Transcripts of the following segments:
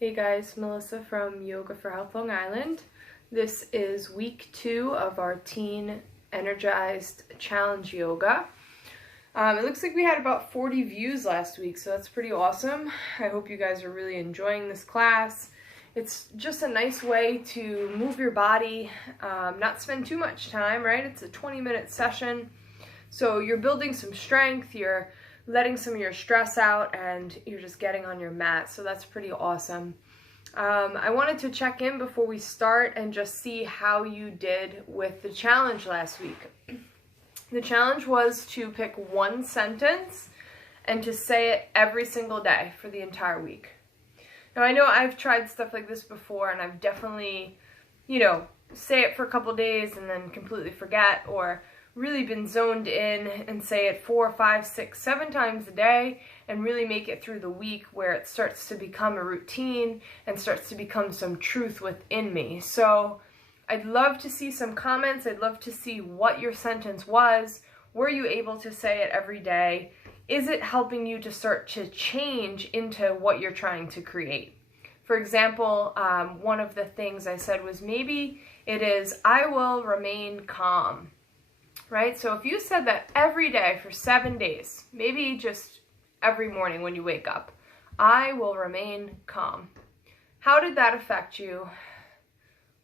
Hey guys, Melissa from Yoga for Health Long Island. This is week 2 of our teen Energized challenge yoga. It looks like we had about 40 views last week, so that's pretty awesome. I hope you guys are really enjoying this class. It's just a nice way to move your body, not spend too much time, right? It's a 20-minute session, so you're building some strength, you're letting some of your stress out, and you're just getting on your mat, so that's pretty awesome. I wanted to check in before we start and just see how you did with the challenge last week. The challenge was to pick one sentence and to say it every single day for the entire week. Now, I know I've tried stuff like this before, and I've definitely, say it for a couple days and then completely forget, or really been zoned in and say it 4, 5, 6, 7 times a day and really make it through the week where it starts to become a routine and starts to become some truth within me. So I'd love to see some comments. I'd love to see what your sentence was. Were you able to say it every day? Is it helping you to start to change into what you're trying to create? For example, one of the things I said was maybe it is, I will remain calm. Right? So if you said that every day for 7 days, maybe just every morning when you wake up, I will remain calm. How did that affect you?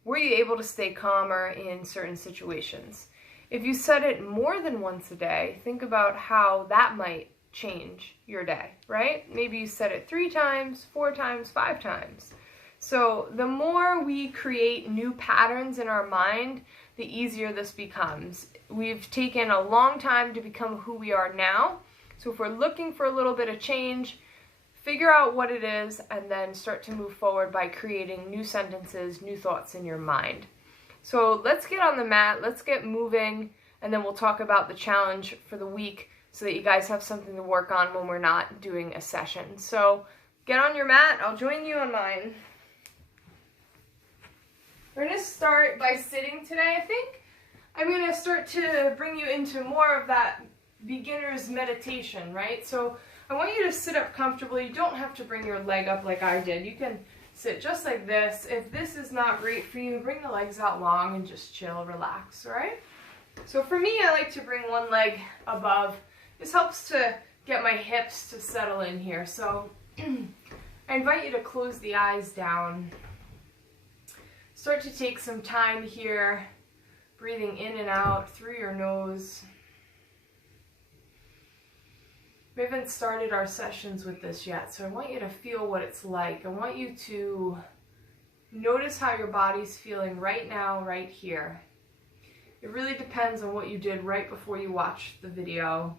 Were you able to stay calmer in certain situations? If you said it more than once a day, think about how that might change your day, right? Maybe you said it 3 times, 4 times, 5 times. So the more we create new patterns in our mind, the easier this becomes. We've taken a long time to become who we are now. So if we're looking for a little bit of change, figure out what it is and then start to move forward by creating new sentences, new thoughts in your mind. So let's get on the mat, let's get moving, and then we'll talk about the challenge for the week so that you guys have something to work on when we're not doing a session. So get on your mat, I'll join you on mine. We're going to start by sitting today, I think. I'm going to start to bring you into more of that beginner's meditation, right? So I want you to sit up comfortably. You don't have to bring your leg up like I did. You can sit just like this. If this is not great for you, bring the legs out long and just chill, relax, all right? So for me, I like to bring one leg above. This helps to get my hips to settle in here. So I invite you to close the eyes down. Start to take some time here, breathing in and out through your nose. We haven't started our sessions with this yet, so I want you to feel what it's like. I want you to notice how your body's feeling right now, right here. It really depends on what you did right before you watched the video.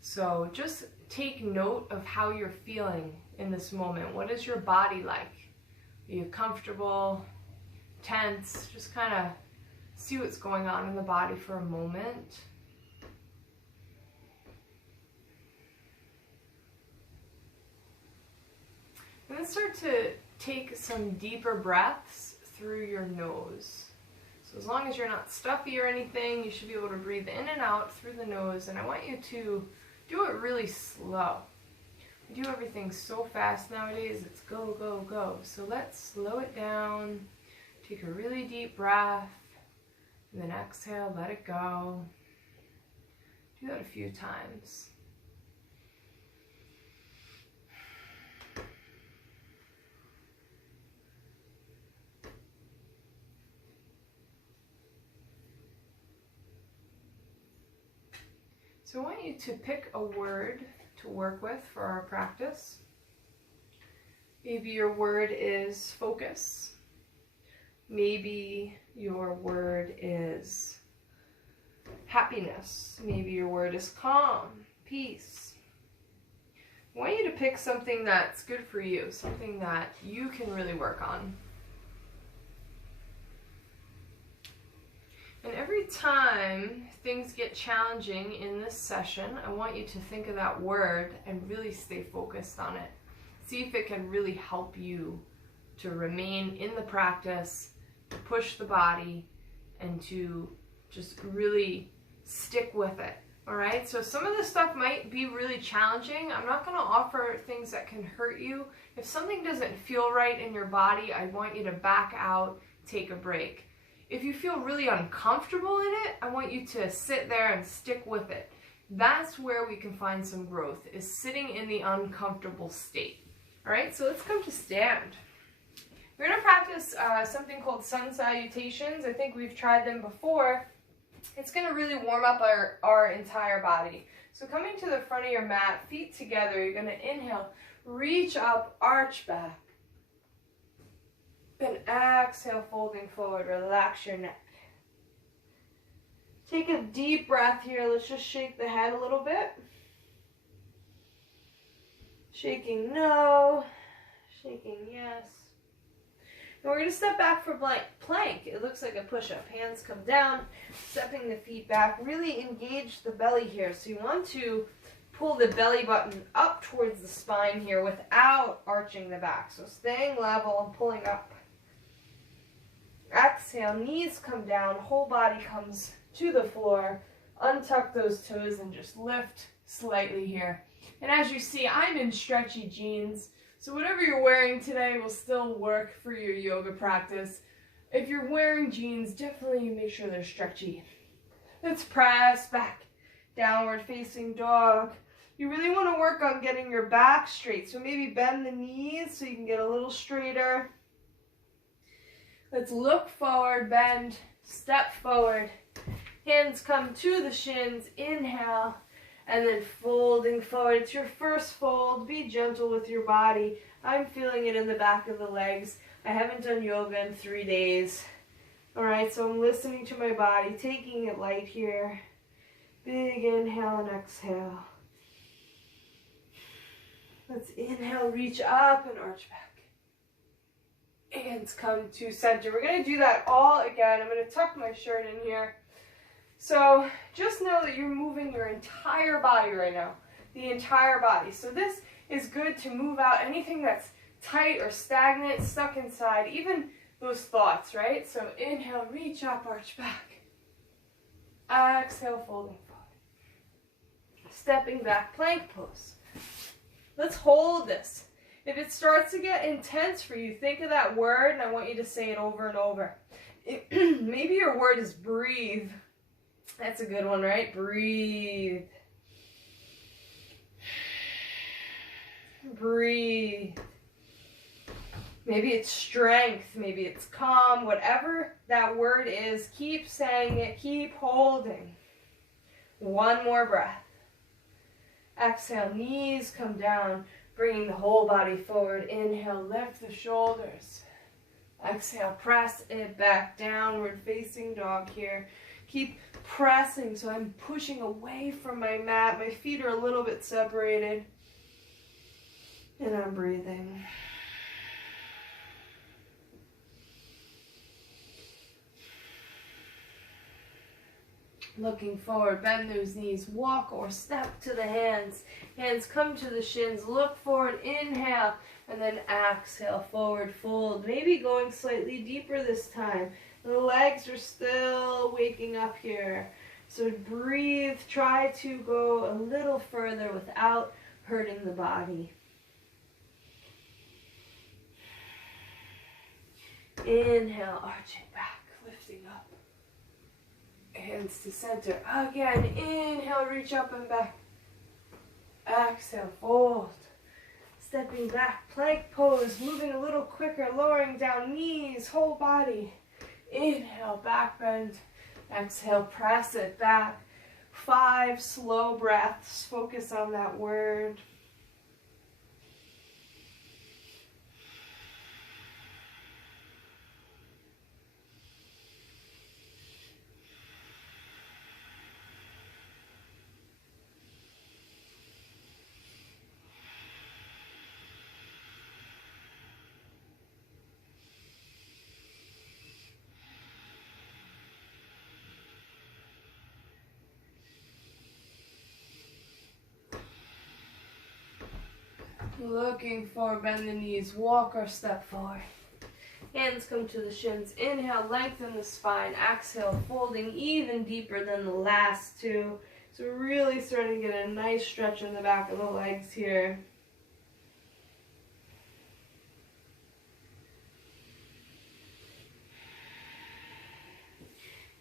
So just take note of how you're feeling in this moment. What is your body like? Are you comfortable? Tense? Just kind of see what's going on in the body for a moment. And then start to take some deeper breaths through your nose. So as long as you're not stuffy or anything, you should be able to breathe in and out through the nose. And I want you to do it really slow. We do everything so fast nowadays, it's go, go, go. So let's slow it down. Take a really deep breath, and then exhale, let it go. Do that a few times. So I want you to pick a word to work with for our practice. Maybe your word is focus. Maybe your word is happiness. Maybe your word is calm, peace. I want you to pick something that's good for you, something that you can really work on. And every time things get challenging in this session, I want you to think of that word and really stay focused on it. See if it can really help you to remain in the practice, to push the body, and to just really stick with it. All right, so some of this stuff might be really challenging. I'm not going to offer things that can hurt you. If something doesn't feel right in your body, I want you to back out, take a break. If you feel really uncomfortable in it, I want you to sit there and stick with it. That's where we can find some growth, is sitting in the uncomfortable state. All right, so let's come to stand. We're going to practice something called sun salutations. I think we've tried them before. It's going to really warm up our entire body. So coming to the front of your mat, feet together, you're going to inhale, reach up, arch back. Then exhale, folding forward, relax your neck. Take a deep breath here. Let's just shake the head a little bit. Shaking no, shaking yes. And we're going to step back for plank. It looks like a push-up. Hands come down, stepping the feet back. Really engage the belly here. So you want to pull the belly button up towards the spine here without arching the back. So staying level and pulling up. Exhale, knees come down, whole body comes to the floor. Untuck those toes and just lift slightly here. And as you see, I'm in stretchy jeans. So whatever you're wearing today will still work for your yoga practice. If you're wearing jeans, definitely make sure they're stretchy. Let's press back, downward facing dog. You really want to work on getting your back straight. So maybe bend the knees so you can get a little straighter. Let's look forward, bend, step forward. Hands come to the shins, inhale. And then folding forward. It's your first fold. Be gentle with your body. I'm feeling it in the back of the legs. I haven't done yoga in 3 days. All right, so I'm listening to my body, taking it light here. Big inhale and exhale. Let's inhale, reach up and arch back. Hands come to center. We're going to do that all again. I'm going to tuck my shirt in here. So just know that you're moving your entire body right now, the entire body. So this is good to move out anything that's tight or stagnant, stuck inside, even those thoughts, right? So inhale, reach up, arch back. Exhale, folding forward. Stepping back, plank pose. Let's hold this. If it starts to get intense for you, think of that word, and I want you to say it over and over. Maybe your word is breathe. That's a good one, right? Breathe. Breathe. Maybe it's strength. Maybe it's calm. Whatever that word is, keep saying it. Keep holding. One more breath. Exhale, knees come down, bringing the whole body forward. Inhale, lift the shoulders. Exhale, press it back, downward facing dog here. Keep pressing, so I'm pushing away from my mat. My feet are a little bit separated. And I'm breathing. Looking forward, bend those knees, walk or step to the hands. Hands come to the shins, look forward, inhale, and then exhale, forward fold. Maybe going slightly deeper this time. The legs are still waking up here. So breathe, try to go a little further without hurting the body. Inhale, arching back, lifting up. Hands to center. Again, inhale, reach up and back. Exhale, fold. Stepping back, plank pose, moving a little quicker, lowering down knees, whole body. Inhale, back bend. Exhale, press it back. 5 slow breaths. Focus on that word. Looking forward, bend the knees, walk or step forward. Hands come to the shins. Inhale, lengthen the spine. Exhale, folding even deeper than the last 2. So really starting to get a nice stretch in the back of the legs here.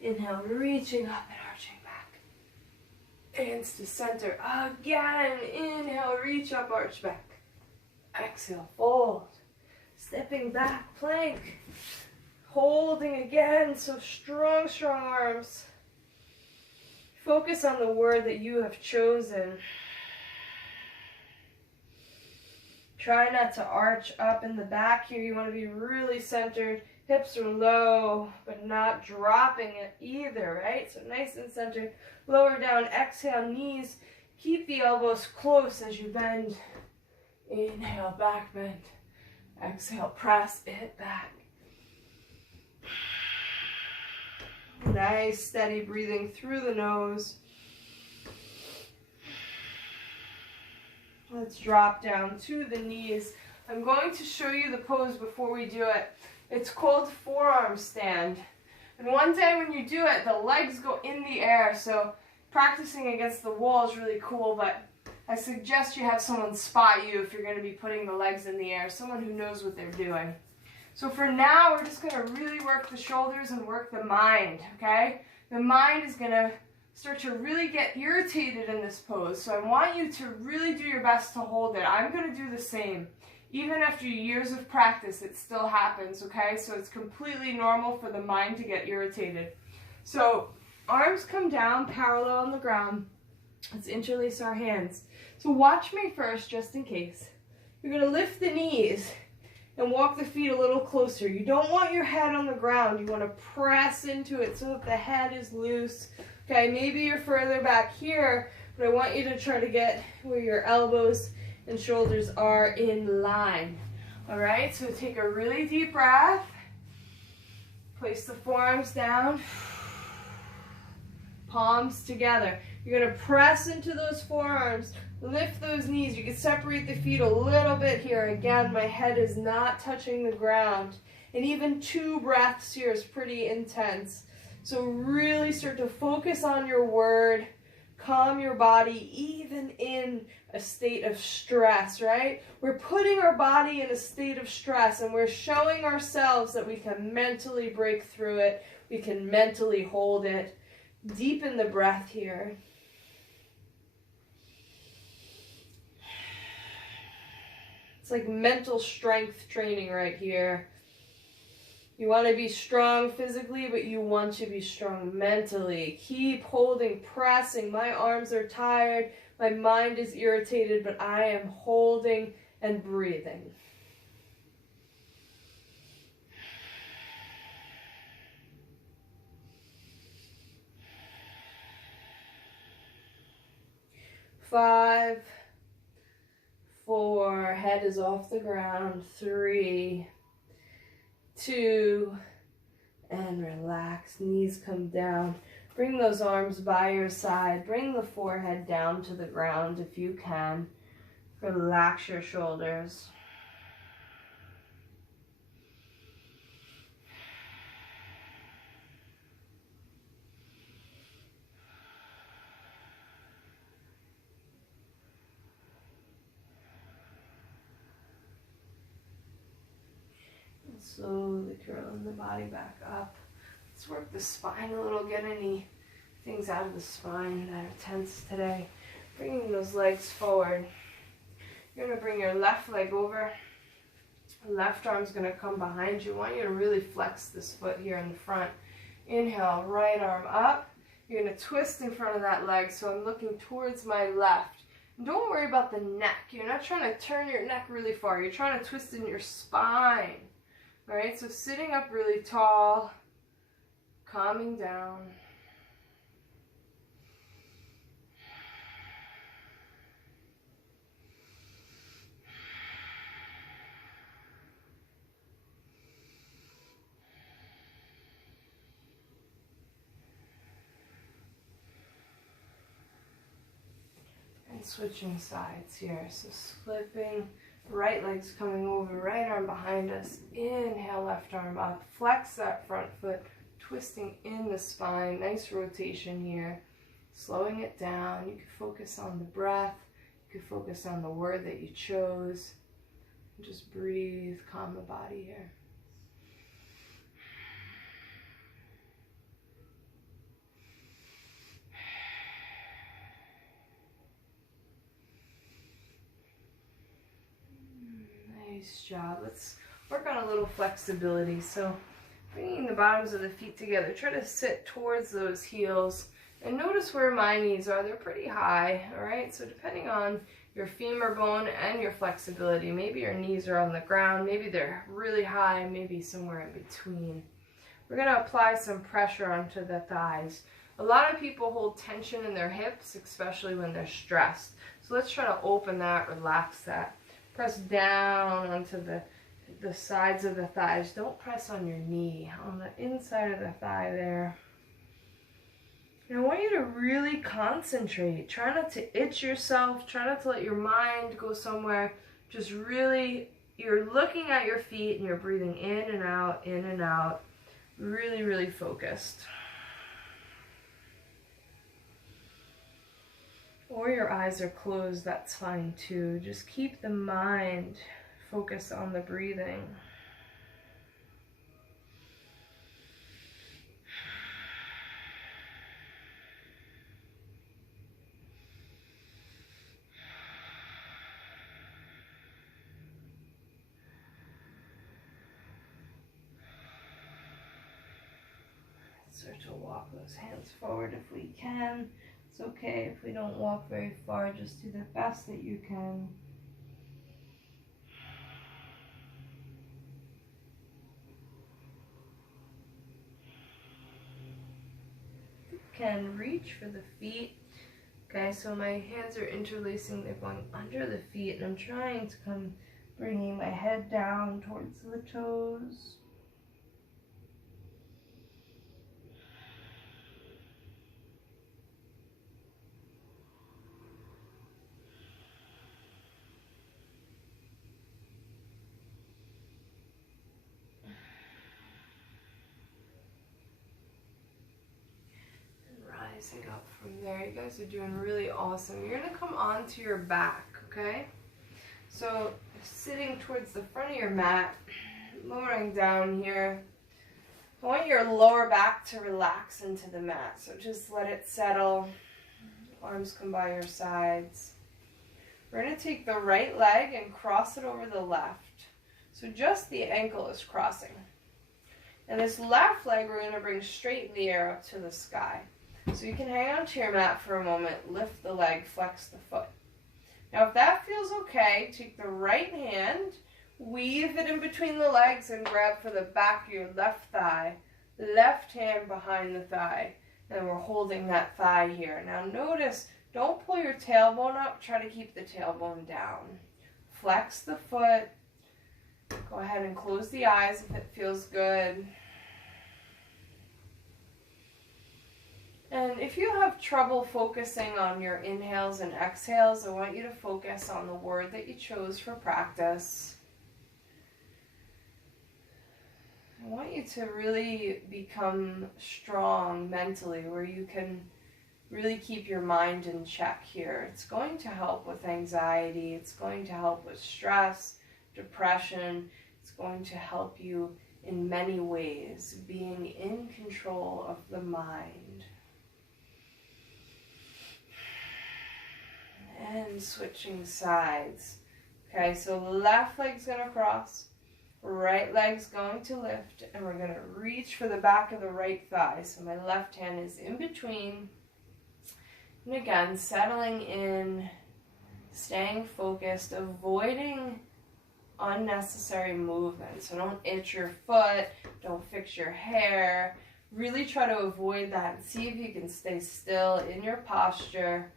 Inhale, reaching up and arching back. Hands to center. Again, inhale, reach up, arch back. Exhale, fold. Stepping back, plank. Holding again, so strong, strong arms. Focus on the word that you have chosen. Try not to arch up in the back here. You want to be really centered. Hips are low, but not dropping it either, right? So nice and centered. Lower down, exhale, knees. Keep the elbows close as you bend. Inhale, back bend. Exhale, press it back. Nice, steady breathing through the nose. Let's drop down to the knees. I'm going to show you the pose before we do it. It's called forearm stand. And one day when you do it, the legs go in the air. So practicing against the wall is really cool, but I suggest you have someone spot you if you're going to be putting the legs in the air, someone who knows what they're doing. So for now, we're just going to really work the shoulders and work the mind, okay? The mind is going to start to really get irritated in this pose. So I want you to really do your best to hold it. I'm going to do the same. Even after years of practice, it still happens, okay? So it's completely normal for the mind to get irritated. So arms come down parallel on the ground. Let's interlace our hands. So watch me first, just in case. You're going to lift the knees and walk the feet a little closer. You don't want your head on the ground. You want to press into it so that the head is loose. Okay, maybe you're further back here, but I want you to try to get where your elbows and shoulders are in line. All right, so take a really deep breath. Place the forearms down. Palms together. You're going to press into those forearms. Lift those knees. You can separate the feet a little bit here. Again, my head is not touching the ground. And even 2 breaths here is pretty intense. So really start to focus on your word. Calm your body even in a state of stress, right? We're putting our body in a state of stress and we're showing ourselves that we can mentally break through it. We can mentally hold it. Deepen the breath here. It's like mental strength training right here. You want to be strong physically, but you want to be strong mentally. Keep holding, pressing. My arms are tired. My mind is irritated, but I am holding and breathing. Five, 4, head is off the ground. 3, 2, and relax. Knees come down. Bring those arms by your side. Bring the forehead down to the ground if you can. Relax your shoulders. Slowly curling the body back up. Let's work the spine a little. Get any things out of the spine that are tense today. Bringing those legs forward. You're going to bring your left leg over. Left arm's going to come behind you. I want you to really flex this foot here in the front. Inhale, right arm up. You're going to twist in front of that leg, so I'm looking towards my left. And don't worry about the neck. You're not trying to turn your neck really far. You're trying to twist in your spine. All right, so sitting up really tall, calming down. And switching sides here, so flipping. Right leg's coming over, right arm behind us. Inhale, left arm up. Flex that front foot, twisting in the spine. Nice rotation here. slowing it down. You can focus on the breath. You can focus on the word that you chose. Just breathe, calm the body here. Nice job. Let's work on a little flexibility. So bringing the bottoms of the feet together, try to sit towards those heels and notice where my knees are. They're pretty high, all right? So depending on your femur bone and your flexibility, maybe your knees are on the ground, maybe they're really high, maybe somewhere in between. We're going to apply some pressure onto the thighs. A lot of people hold tension in their hips, especially when they're stressed. So let's try to open that, relax that. Press down onto the sides of the thighs. Don't press on your knee, on the inside of the thigh there. And I want you to really concentrate. Try not to itch yourself. Try not to let your mind go somewhere. Just really, you're looking at your feet and you're breathing in and out, in and out. Really, really focused. Or your eyes are closed, that's fine too. Just keep the mind focused on the breathing. Start to walk those hands forward if we can. It's okay if we don't walk very far, just do the best that you can. You can reach for the feet. Okay, so my hands are interlacing, they're going under the feet, and I'm trying to come, bringing my head down towards the toes. Rising up from there. You guys are doing really awesome. You're going to come onto your back, okay? So sitting towards the front of your mat, lowering down here. I want your lower back to relax into the mat. So just let it settle. Arms come by your sides. We're going to take the right leg and cross it over the left. So just the ankle is crossing. And this left leg we're going to bring straight in the air up to the sky. So you can hang on to your mat for a moment, lift the leg, flex the foot. Now if that feels okay, take the right hand, weave it in between the legs and grab for the back of your left thigh. Left hand behind the thigh. And we're holding that thigh here. Now notice, don't pull your tailbone up, try to keep the tailbone down. Flex the foot. Go ahead and close the eyes if it feels good. And if you have trouble focusing on your inhales and exhales, I want you to focus on the word that you chose for practice. I want you to really become strong mentally, where you can really keep your mind in check here. It's going to help with anxiety. It's going to help with stress, depression. It's going to help you in many ways, being in control of the mind. And switching sides. Okay, so the left leg's going to cross, right leg's going to lift, and we're going to reach for the back of the right thigh. So my left hand is in between. And again, settling in, staying focused, avoiding unnecessary movement. So don't itch your foot, don't fix your hair. Really try to avoid that and see if you can stay still in your posture,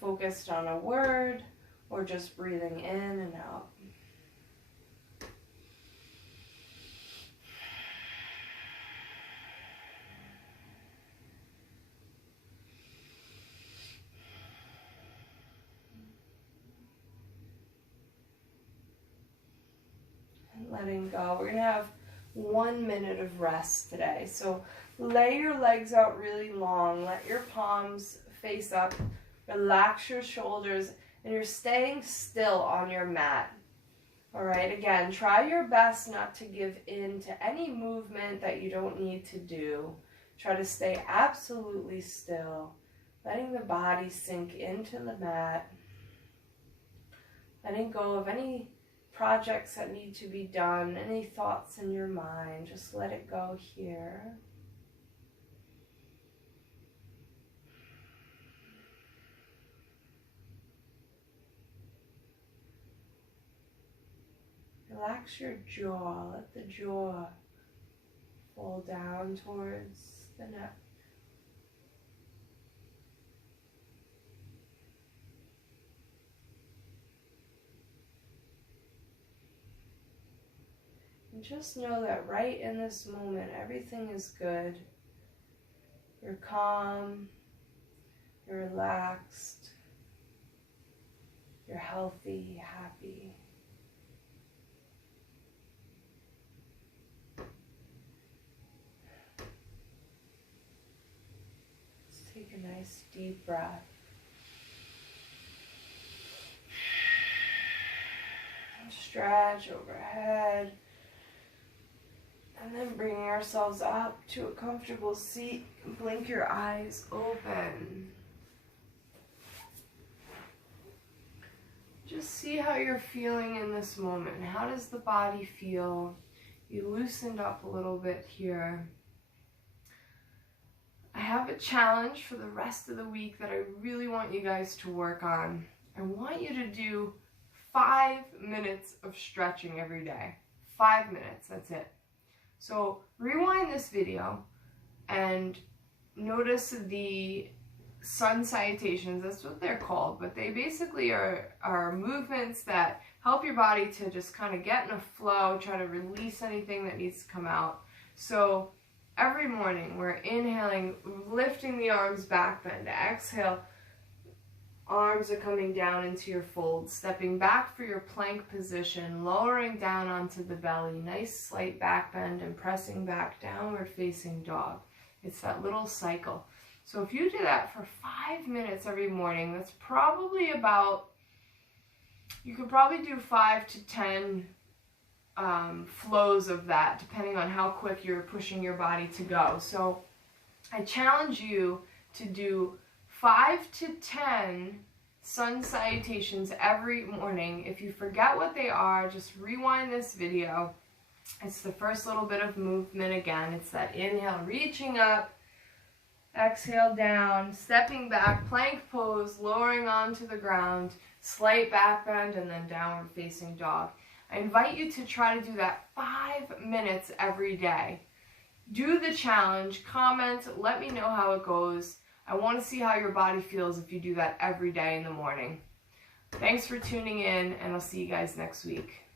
focused on a word, or just breathing in and out. And letting go. We're going to have 1 minute of rest today. So lay your legs out really long. Let your palms face up. Relax your shoulders, and you're staying still on your mat. All right, again, try your best not to give in to any movement that you don't need to do. Try to stay absolutely still, letting the body sink into the mat, letting go of any projects that need to be done, any thoughts in your mind. Just let it go here. Relax your jaw. Let the jaw fall down towards the neck. And just know that right in this moment, everything is good. You're calm, you're relaxed, you're healthy, happy. Let's take a nice deep breath. Stretch overhead. And then bringing ourselves up to a comfortable seat. Blink your eyes open. Just see how you're feeling in this moment. How does the body feel? You loosened up a little bit here. I have a challenge for the rest of the week that I really want you guys to work on. I want you to do 5 minutes of stretching every day. 5 minutes, that's it. So rewind this video and notice the sun salutations. That's what they're called, but they basically are movements that help your body to just kind of get in a flow, try to release anything that needs to come out. So every morning we're inhaling, lifting the arms back, bend. Exhale, arms are coming down into your folds, stepping back for your plank position, lowering down onto the belly, nice slight back bend, and pressing back, downward facing dog. It's that little cycle. So if you do that for 5 minutes every morning, that's probably about, you could probably do 5 to 10 flows of that, depending on how quick you're pushing your body to go. So I challenge you to do 5 to 10 sun salutations every morning. If you forget what they are, just rewind this video. It's the first little bit of movement again. It's that inhale, reaching up, exhale down, stepping back, plank pose, lowering onto the ground, slight back bend, and then downward facing dog. I invite you to try to do that 5 minutes every day. Do the challenge, comment, let me know how it goes. I want to see how your body feels if you do that every day in the morning. Thanks for tuning in, and I'll see you guys next week.